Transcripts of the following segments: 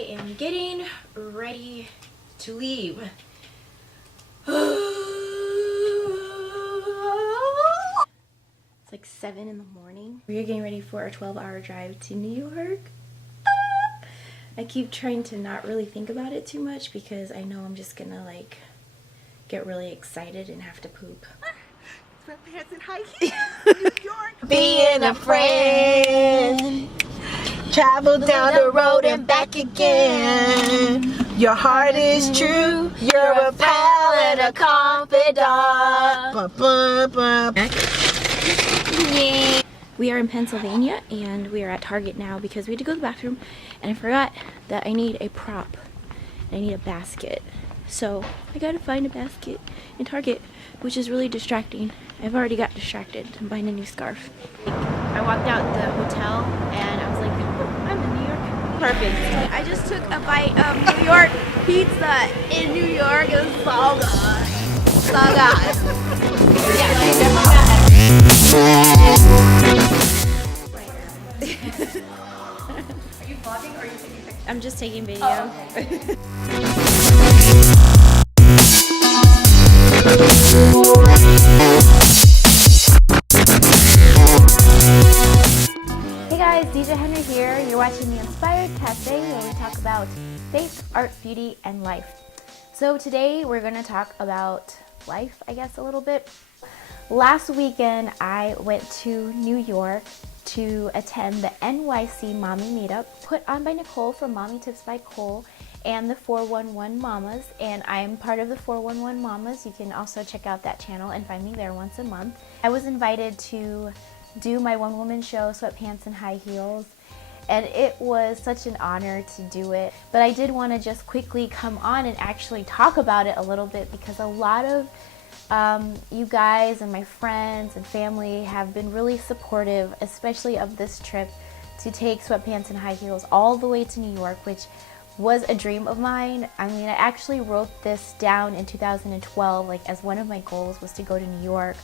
I am getting ready to leave. It's like 7 in the morning. We're getting ready for a 12-hour drive to New York. I keep trying to not really think about it too much because I know I'm just gonna like get really excited and have to poop. Sweatpants and high heels, New York. Being a friend, travel down the road and back again. Your heart is true, you're a pal and a confidant. We are in Pennsylvania and we are at Target now because we had to go to the bathroom and I forgot that I need a prop. I need a basket. So I gotta find a basket in Target, which is really distracting. I've already got distracted. I'm buying a new scarf. I walked out the hotel and I was like, oh, I'm in New York. Perfect. I just took a bite of New York pizza in New York. It was so good. So good. Yeah, Are you vlogging or are you taking pictures? I'm just taking video. Oh, okay. Hey guys, DJ Henry here. You're watching The Inspired Cafe where we talk about faith, art, beauty, and life. So today we're going to talk about life, I guess, a little bit. Last weekend I went to New York to attend the NYC Mommy Meetup put on by Nicole from Mommy Tips by Cole and the 411 Mamas, and I am part of the 411 Mamas. You can also check out that channel and find me there once a month. I was invited to do my one-woman show, Sweatpants and High Heels, and it was such an honor to do it. But I did want to just quickly come on and actually talk about it a little bit because a lot of you guys and my friends and family have been really supportive, especially of this trip to take Sweatpants and High Heels all the way to New York, which was a dream of mine. I mean, I actually wrote this down in 2012, like as one of my goals was to go to New York,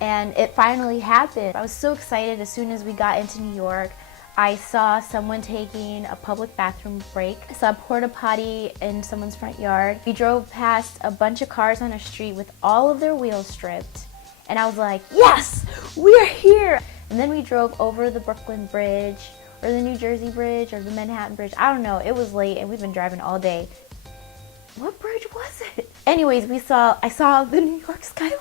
and it finally happened. I was so excited. As soon as we got into New York, I saw someone taking a public bathroom break. I saw a porta potty in someone's front yard. We drove past a bunch of cars on a street with all of their wheels stripped, and I was like, yes, we're here. And then we drove over the Brooklyn Bridge, or the New Jersey Bridge, or the Manhattan Bridge. I don't know, it was late and we've been driving all day. What bridge was it? Anyways, I saw the New York skyline.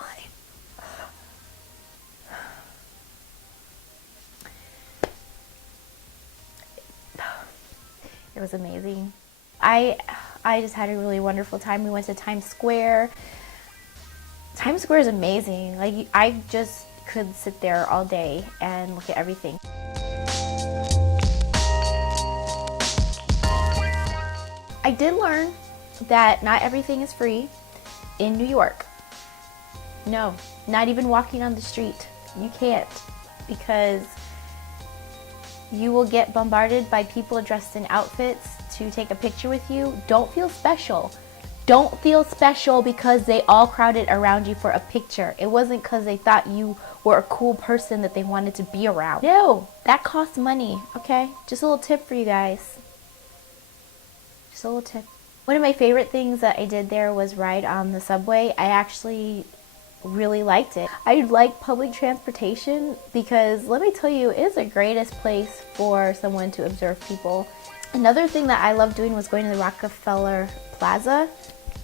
It was amazing. I just had a really wonderful time. We went to Times Square. Times Square is amazing. Like, I just could sit there all day and look at everything. I did learn that not everything is free in New York. No, not even walking on the street. You can't, because you will get bombarded by people dressed in outfits to take a picture with you. Don't feel special. Don't feel special because they all crowded around you for a picture. It wasn't because they thought you were a cool person that they wanted to be around. No, that costs money, okay? Just a little tip for you guys. Just a little tip. One of my favorite things that I did there was ride on the subway. I actually really liked it. I like public transportation because, let me tell you, it's the greatest place for someone to observe people. Another thing that I loved doing was going to the Rockefeller Plaza.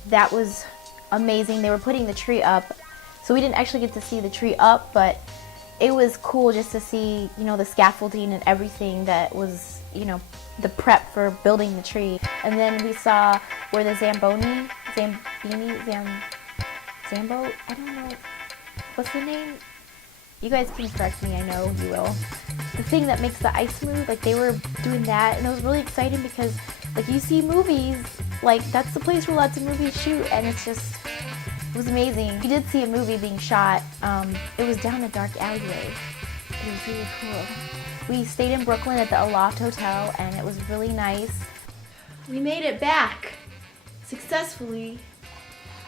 That was amazing. They were putting the tree up, so we didn't actually get to see the tree up, but it was cool just to see, you know, the scaffolding and everything that was, you know, the prep for building the tree. And then we saw where the Zambo, I don't know, what's the name? You guys can correct me, I know you will. The thing that makes the ice move, like they were doing that, and it was really exciting because, like, you see movies, like that's the place where lots of movies shoot, and it was amazing. We did see a movie being shot. It was down a dark alleyway. It was really cool. We stayed in Brooklyn at the Aloft Hotel, and it was really nice. We made it back successfully.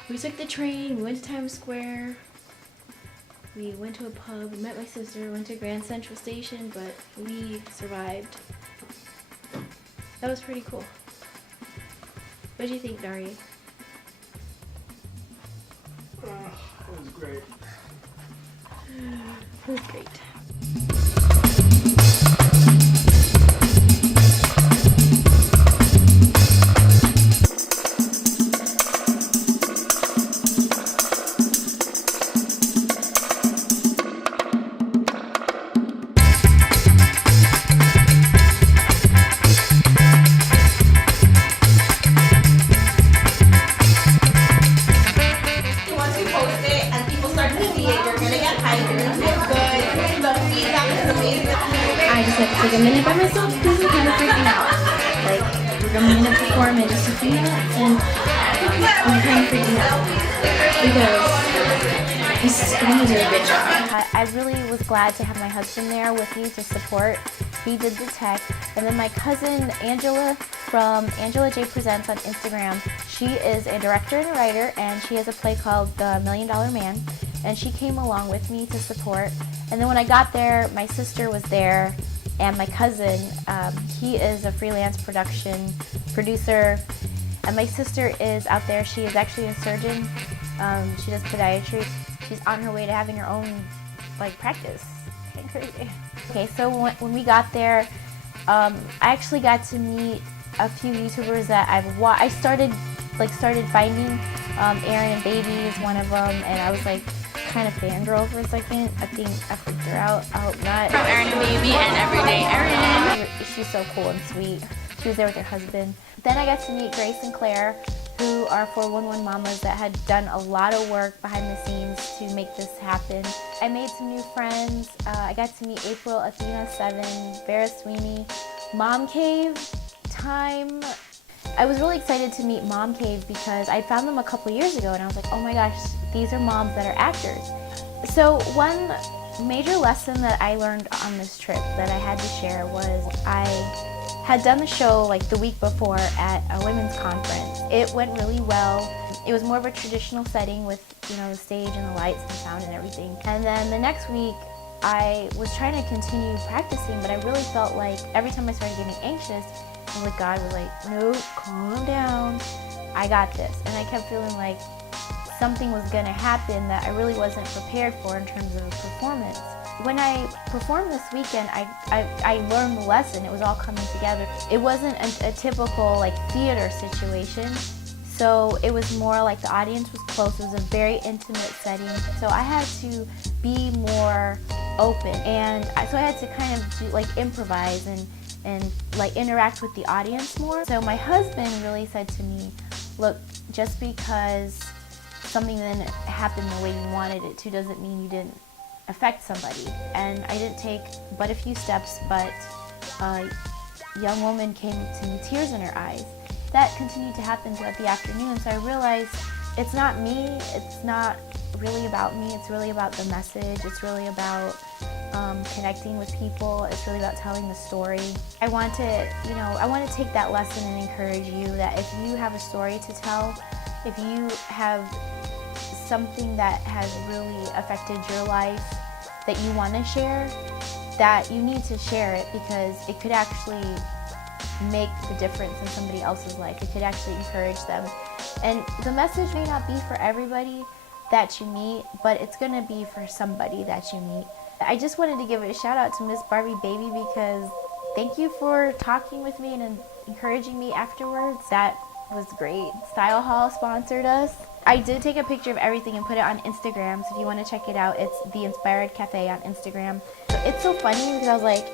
We took the train, we went to Times Square, we went to a pub, we met my sister, went to Grand Central Station, but we survived. That was pretty cool. What do you think, Dari? It was great. It was great. Once we post it and people start to see it, you're gonna get hyped, you're gonna feel good, the feedback is amazing. I just had to take a minute by myself because I'm kind of freaking out. Like, we're going to perform in just a few minutes, and I'm kind of freaking out because he's going to do a good job. I really was glad to have my husband there with me to support. He did the tech, and then my cousin Angela from Angela J Presents on Instagram. She is a director and a writer, and she has a play called The $1 Million Man, and she came along with me to support. And then when I got there, my sister was there, and my cousin, he is a freelance producer, and my sister is out there. She is actually a surgeon. She does podiatry. She's on her way to having her own practice. Kind of crazy. Okay, so when we got there, I actually got to meet a few YouTubers that I started finding. Erin and Baby is one of them, and I was kind of fangirl for a second. I think I freaked her out. I hope not. From Erin and Baby and Everyday Erin. She's so cool and sweet. She was there with her husband. Then I got to meet Grace and Claire, who are 411 mamas that had done a lot of work behind the scenes to make this happen. I made some new friends. I got to meet April, Athena, Seven, Vera Sweeney, Mom Cave, Time. I was really excited to meet Mom Cave because I found them a couple years ago, and I was like, oh my gosh, these are moms that are actors. So one major lesson that I learned on this trip that I had to share was I had done the show the week before at a women's conference. It went really well. It was more of a traditional setting with the stage and the lights and the sound and everything. And then the next week, I was trying to continue practicing, but I really felt like every time I started getting anxious, God was like, no, calm down. I got this. And I kept feeling like something was going to happen that I really wasn't prepared for in terms of performance. When I performed this weekend, I learned the lesson. It was all coming together. It wasn't a typical theater situation. So it was more like the audience was close. It was a very intimate setting. So I had to be more open. And so I had to kind of do, improvise and interact with the audience more. So my husband really said to me, look, just because something didn't happen the way you wanted it to doesn't mean you didn't affect somebody. And I didn't take but a few steps, but a young woman came to me, tears in her eyes. That continued to happen throughout the afternoon, so I realized it's not me, it's not really about me, it's really about the message, it's really about connecting with people, it's really about telling the story. I want to take that lesson and encourage you that if you have a story to tell, if you have something that has really affected your life that you want to share, that you need to share it because it could actually make the difference in somebody else's life. It could actually encourage them. And the message may not be for everybody that you meet, but it's going to be for somebody that you meet. I just wanted to give a shout out to Miss Barbie Baby because thank you for talking with me and encouraging me afterwards. That was great. Style Hall sponsored us. I did take a picture of everything and put it on Instagram, so if you want to check it out, it's The Inspired Cafe on Instagram. So it's so funny because I was like,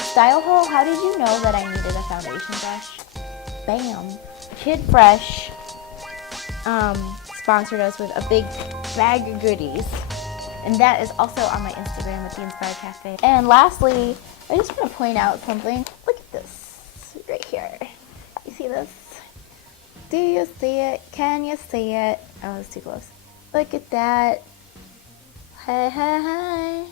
Style Hall, how did you know that I needed a foundation brush? Bam. Kid Fresh sponsored us with a big bag of goodies. And that is also on my Instagram at The Inspired Cafe. And lastly, I just want to point out something. Look at this right here. You see this? Do you see it? Can you see it? Oh, it's too close. Look at that. Hey, hey, hey.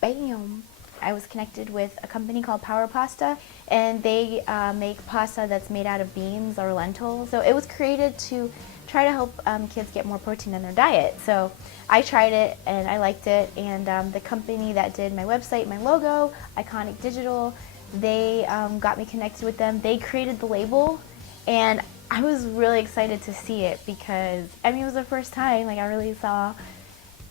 Bam. I was connected with a company called Power Pasta, and they make pasta that's made out of beans or lentils. So it was created to try to help kids get more protein in their diet. So I tried it and I liked it, and the company that did my website, my logo, Iconic Digital, they got me connected with them. They created the label, And I was really excited to see it because, I mean, it was the first time, like, I really saw,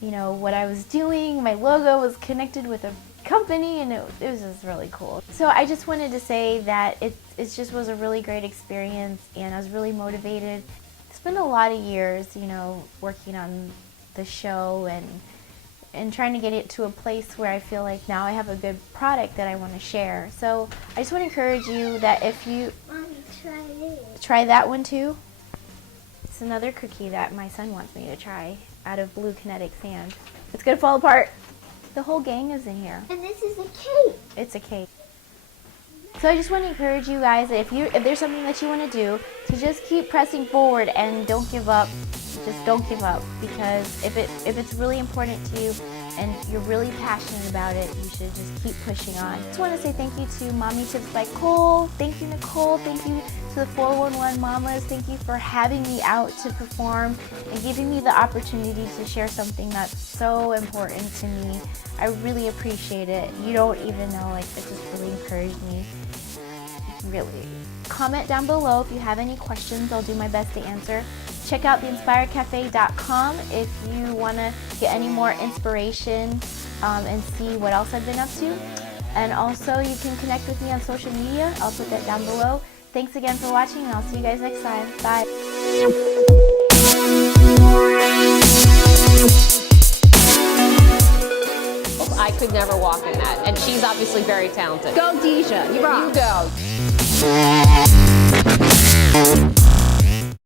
you know, what I was doing. My logo was connected with a company, and it was just really cool. So I just wanted to say that it just was a really great experience, and I was really motivated. It's been a lot of years, you know, working on the show and trying to get it to a place where I feel like now I have a good product that I want to share. So I just want to encourage you that if you try that one too. It's another cookie that my son wants me to try out of blue kinetic sand. It's gonna fall apart. The whole gang is in here. And this is a cake. It's a cake. So I just want to encourage you guys that if there's something that you want to do, to just keep pressing forward and don't give up. Just don't give up, because if it's really important to you and you're really passionate about it, you should just keep pushing on. I just want to say thank you to Mommy Tips by Cole. Thank you, Nicole. Thank you to the 411 Mamas. Thank you for having me out to perform and giving me the opportunity to share something that's so important to me. I really appreciate it. You don't even know, like, it just really encouraged me. Really. Comment down below if you have any questions. I'll do my best to answer. Check out theinspiredcafe.com if you want to get any more inspiration and see what else I've been up to. And also, you can connect with me on social media. I'll put that down below. Thanks again for watching, and I'll see you guys next time. Bye. I could never walk in that, and she's obviously very talented. Go, Deja. You rock. You go.